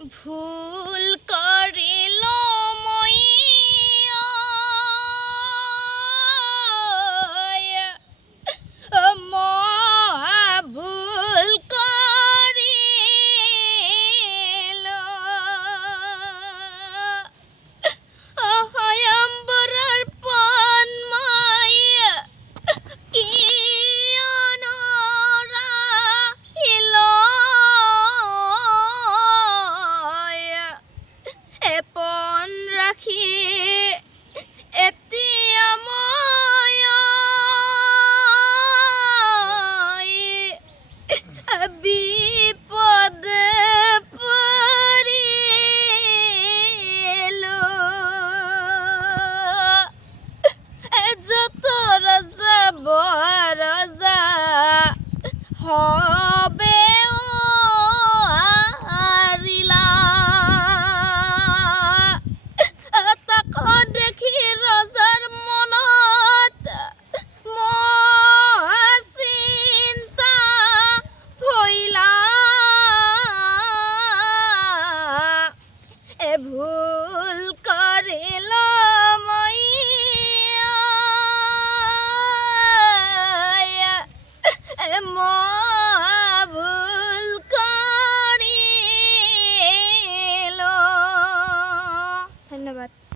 ভুল করিল মহা ভুল করিল অম্বরের পন্ময় কি অনরাহিল এপন রাখি এতিয়া মই বিপদে পড়িলো যত রাজা বরাজা হবে হারিলা তাকে দেখি রাজার মনত মহা চিন্তা হইলা এ ভুল